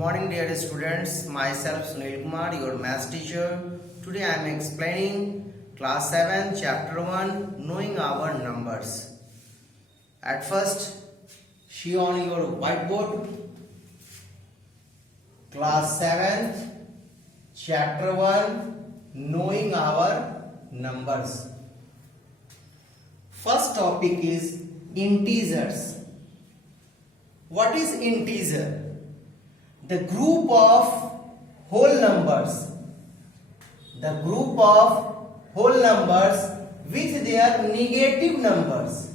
morning dear students, myself Sunil Kumar, your maths teacher. Today I am explaining class 7 chapter 1 knowing our numbers. At first, see on your whiteboard class 7 chapter 1 knowing our numbers. First topic is integers. What is integer? The group of whole numbers. The group of whole numbers with their negative numbers.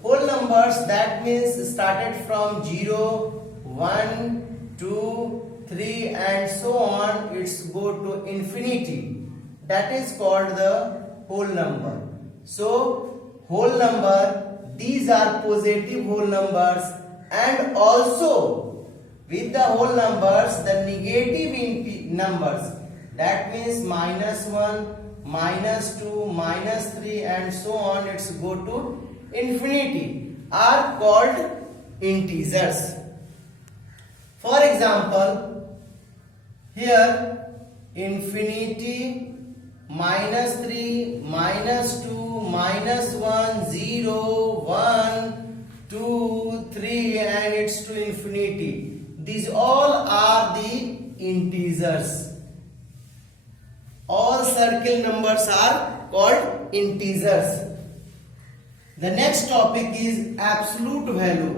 Whole numbers, that means started from 0, 1, 2, 3 and so on. It's go to infinity. That is called the whole number. So whole number, these are positive whole numbers, and also with the whole numbers, the negative numbers, that means -1, -2, -3 and so on, it's go to infinity, are called integers. For example, here infinity, -3, -2, -1, 0, 1, 2, 3 and it's to infinity. These all are the integers. All circle numbers are called integers. The next topic is absolute value.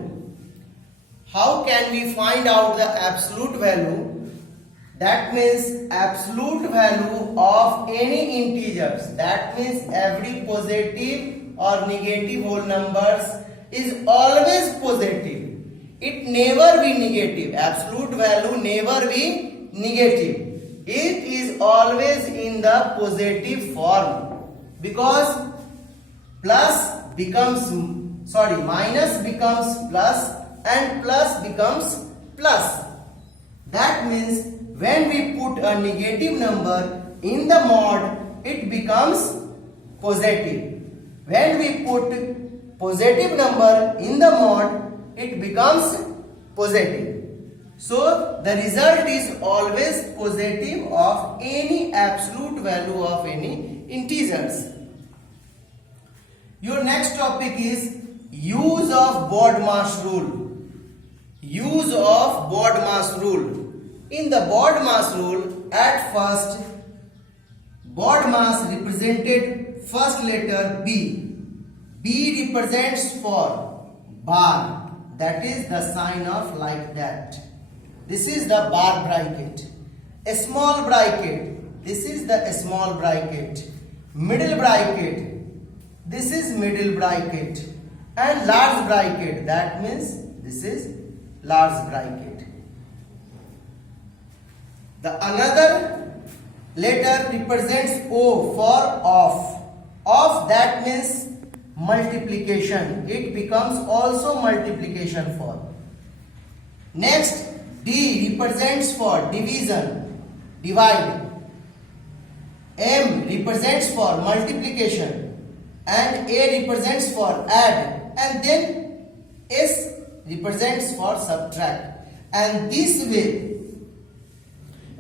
How can we find out the absolute value? That means absolute value of any integers. That means every positive or negative whole numbers is always positive. It never be negative. Absolute value never be negative. It is always in the positive form, because minus becomes plus and plus becomes plus. That means when we put a negative number in the mod, it becomes positive. When we put positive number in the mod, it becomes positive. So the result is always positive of any absolute value of any integers. Your next topic is use of BODMAS rule. Use of BODMAS rule. In the BODMAS rule, at first, BODMAS represented first letter B. B represents for bar. That is the sign of like that. This is the bar bracket. A small bracket. This is the small bracket. Middle bracket. This is middle bracket. And large bracket. That means this is large bracket. The another letter represents O for off. Off, that means multiplication. It becomes also multiplication for. Next, D represents for division, divide. M represents for multiplication, and A represents for add, and then S represents for subtract. And this way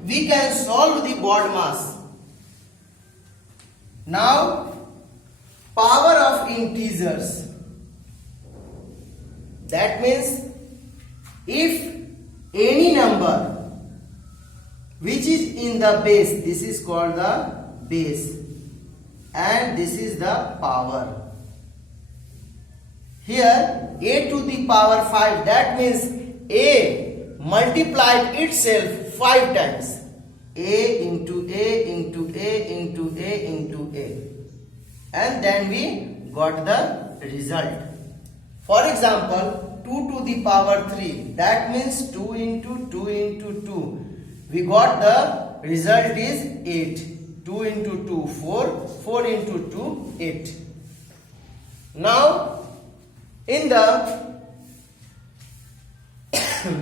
we can solve the BODMAS. Now, power of integers. That means if any number which is in the base, this is called the base, and this is the power. Here a to the power 5, that means a multiplied itself 5 times. A into A into A into A into A. And then we got the result. For example, 2 to the power 3, that means 2 into 2 into 2. We got the result is 8. 2 into 2, 4. 4 into 2, 8. Now, in the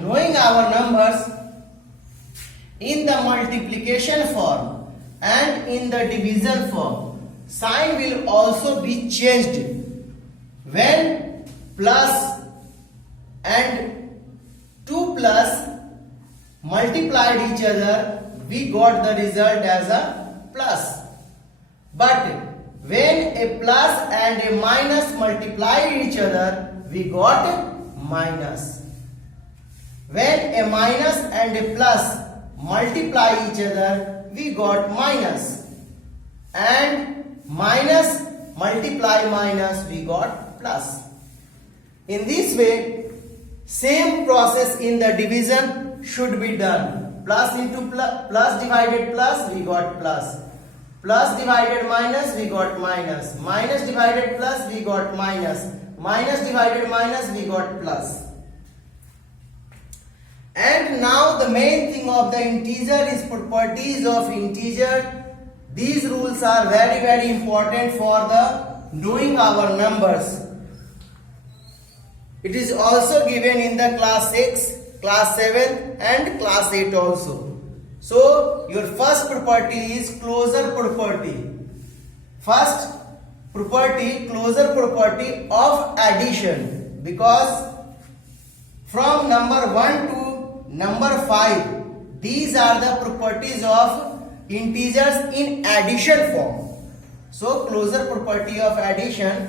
knowing our numbers, in the multiplication form and in the division form, sign will also be changed. When plus and 2 plus multiplied each other, we got the result as a plus. But when a plus and a minus multiplied each other, we got minus. When a minus and a plus multiply each other, we got minus. And minus multiply minus, we got plus. In this way, same process in the division should be done. Plus into plus divided plus, we got plus. Plus divided minus, we got minus. Minus divided plus, we got minus. Minus divided minus, we got plus. And now the main thing of the integer is properties of integer. These rules are very important for the knowing our numbers. It is also given in the class 6, class 7 and class 8 also. So your first property is closure property. First property, closure property of addition, because from number 1 to number 5, these are the properties of integers in addition form. So closure property of addition,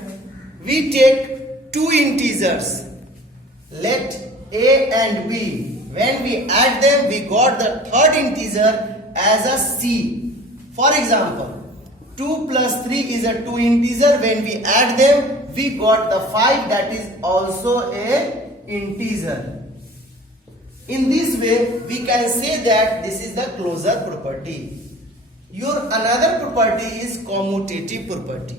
we take two integers, let a and b. When we add them, we got the third integer as a c. For example, 2 plus 3 is a two integer. When we add them, we got the 5, that is also a integer. In this way, we can say that this is the closure property. Your another property is commutative property.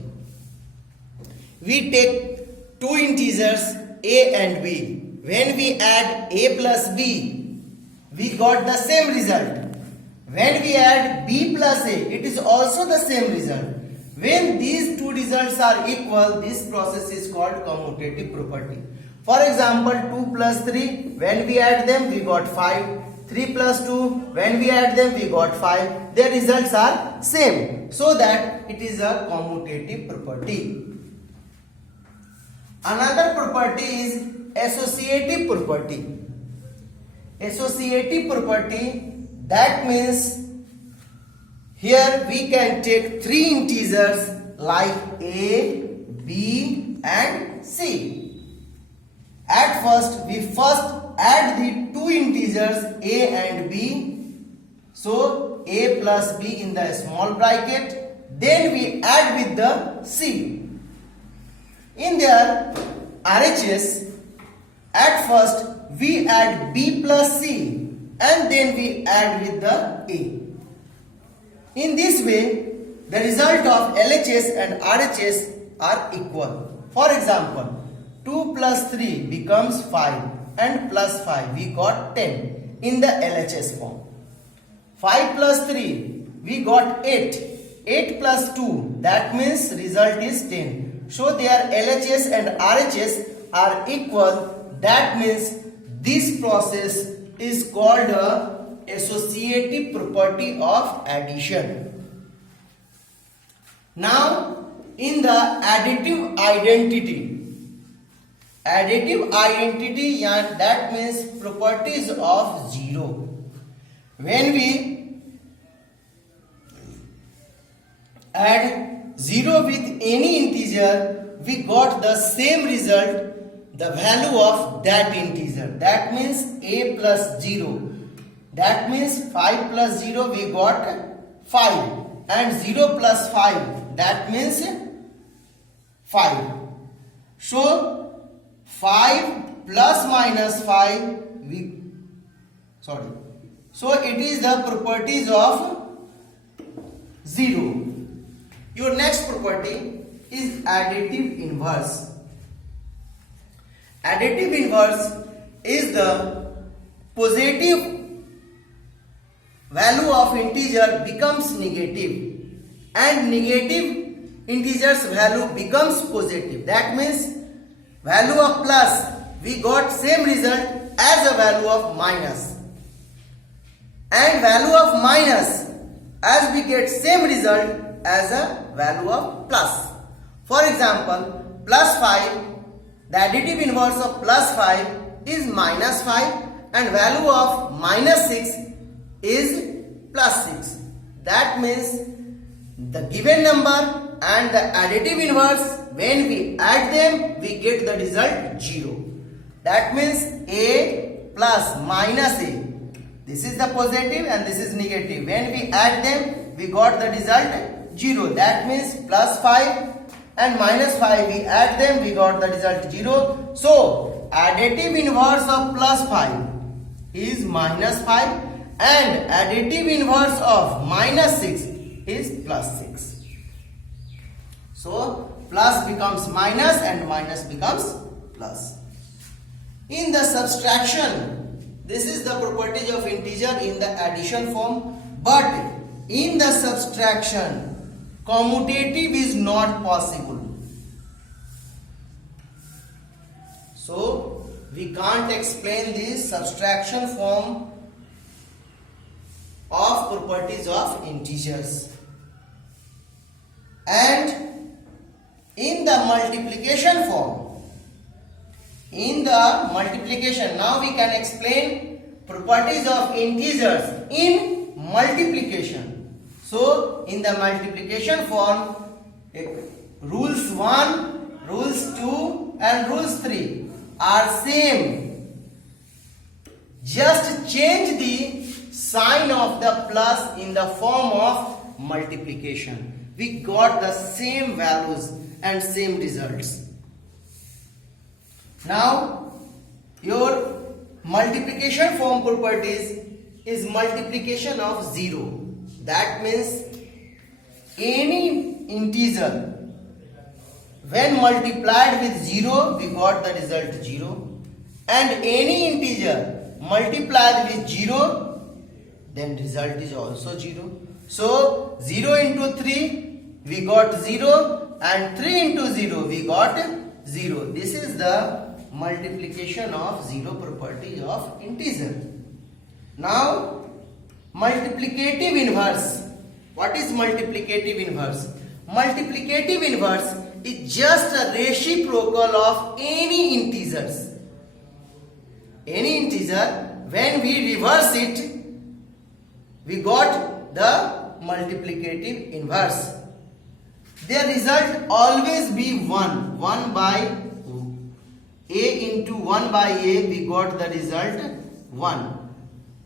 We take two integers a and b. When we add a plus b, we got the same result. When we add b plus a, it is also the same result. When these two results are equal, this process is called commutative property. For example, 2 plus 3, when we add them, we got 5. 3 plus 2, when we add them, we got 5. Their results are same. So that it is a commutative property. Another property is associative property. Associative property, that means here we can take three integers like a, b and c. At first, we add the two integers a and b. So a plus b in the small bracket. Then we add with the c. In their RHS, at first we add b plus c and then we add with the a. In this way, the result of LHS and RHS are equal. For example, 2 plus 3 becomes 5 and plus 5, we got 10 in the LHS form. 5 plus 3, we got 8. 8 plus 2, that means result is 10. So their LHS and RHS are equal. That means this process is called a associative property of addition. Now in the additive identity, that means properties of 0. When we add 0 with any integer, we got the same result, the value of that integer. That means a plus 0. That means 5 plus 0, we got 5. And 0 plus 5, that means 5. So 5 plus minus 5, so it is the properties of 0. Your next property is additive inverse. Additive inverse is the positive value of integer becomes negative and negative integer's value becomes positive. That means value of plus, we got same result as a value of minus, and value of minus as we get same result as a value of plus. For example, plus 5, the additive inverse of plus 5 is minus 5, and value of minus 6 is plus 6. That means the given number and the additive inverse, when we add them, we get the result 0. That means a plus minus a. This is the positive and this is negative. When we add them, we got the result 0. That means plus 5 and minus 5, we add them, we got the result 0. So additive inverse of plus 5 is minus 5 and additive inverse of minus 6 is plus 6. So plus becomes minus and minus becomes plus. In the subtraction, this is the property of integer in the addition form, but in the subtraction, commutative is not possible. So we can't explain this subtraction form of properties of integers. And in the multiplication form, now we can explain properties of integers in multiplication. So in the multiplication form, rules 1, rules 2 and rules 3 are same. Just change the sign of the plus in the form of multiplication. We got the same values and same results. Now your multiplication form properties is multiplication of 0. That means any integer when multiplied with 0, we got the result 0, and any integer multiplied with 0, then result is also 0. So 0 into 3 we got 0 and 3 into 0 we got 0. This is the multiplication of 0 property of integer. Now multiplicative inverse. What is multiplicative inverse? Multiplicative inverse is just a reciprocal of any integers. Any integer, when we reverse it, we got the multiplicative inverse. Their result always be 1. 1 by a into 1 by a, we got the result 1.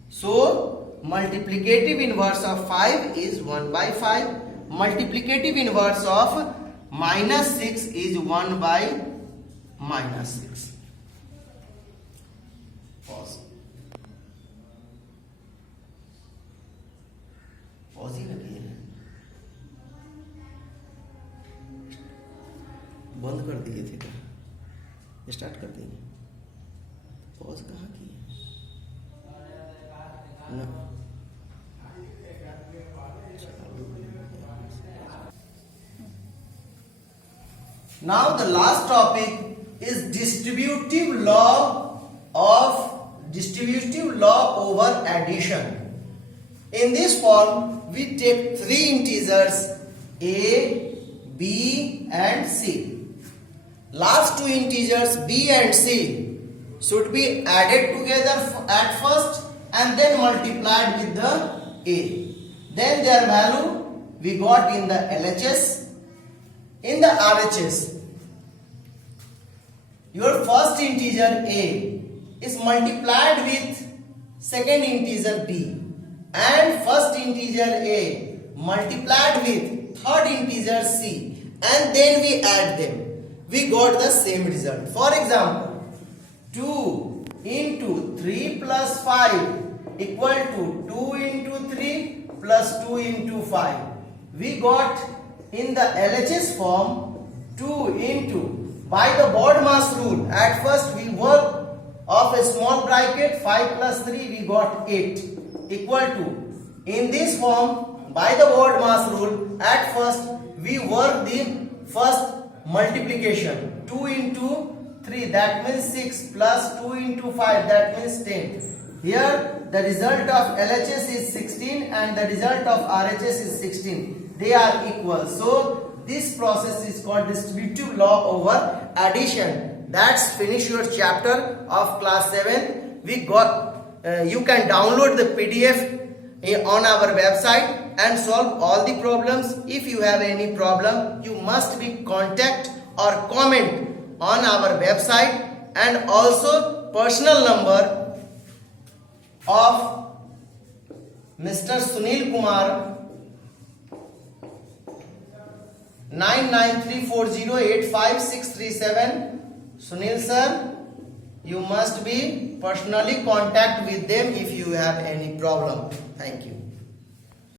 So multiplicative inverse of 5 is 1 by 5. Multiplicative inverse of minus 6 is 1 by minus 6. Pause. Pause ही लगी है. बंद कर दिए थे क्या? Start कर देंगे. Pause कहाँ की है? ना. Now the last topic is distributive law over addition. In this form, we take 3 integers a, b and c. Last 2 integers b and c should be added together at first and then multiplied with the a. Then their value we got in the LHS. In the RHS, your first integer a is multiplied with second integer b, and first integer a multiplied with third integer c, and then we add them. We got the same result. For example, 2 into 3 plus 5 equal to 2 into 3 plus 2 into 5. We got in the LHS form 2 into, by the BODMAS rule, at first we work of a small bracket, 5 plus 3 we got 8 equal to, in this form by the BODMAS rule, at first we work the first multiplication, 2 into 3 that means 6 plus 2 into 5 that means 10. Here the result of LHS is 16 and the result of RHS is 16. They are equal. So this process is called distributive law over addition. That's finish your chapter of class 7. We got you can download the PDF on our website and solve all the problems. If you have any problem, you must be contact or comment on our website, and also personal number of Mr. Sunil Kumar 9934085637. Sunil sir, you must be personally contact with them if you have any problem. Thank you.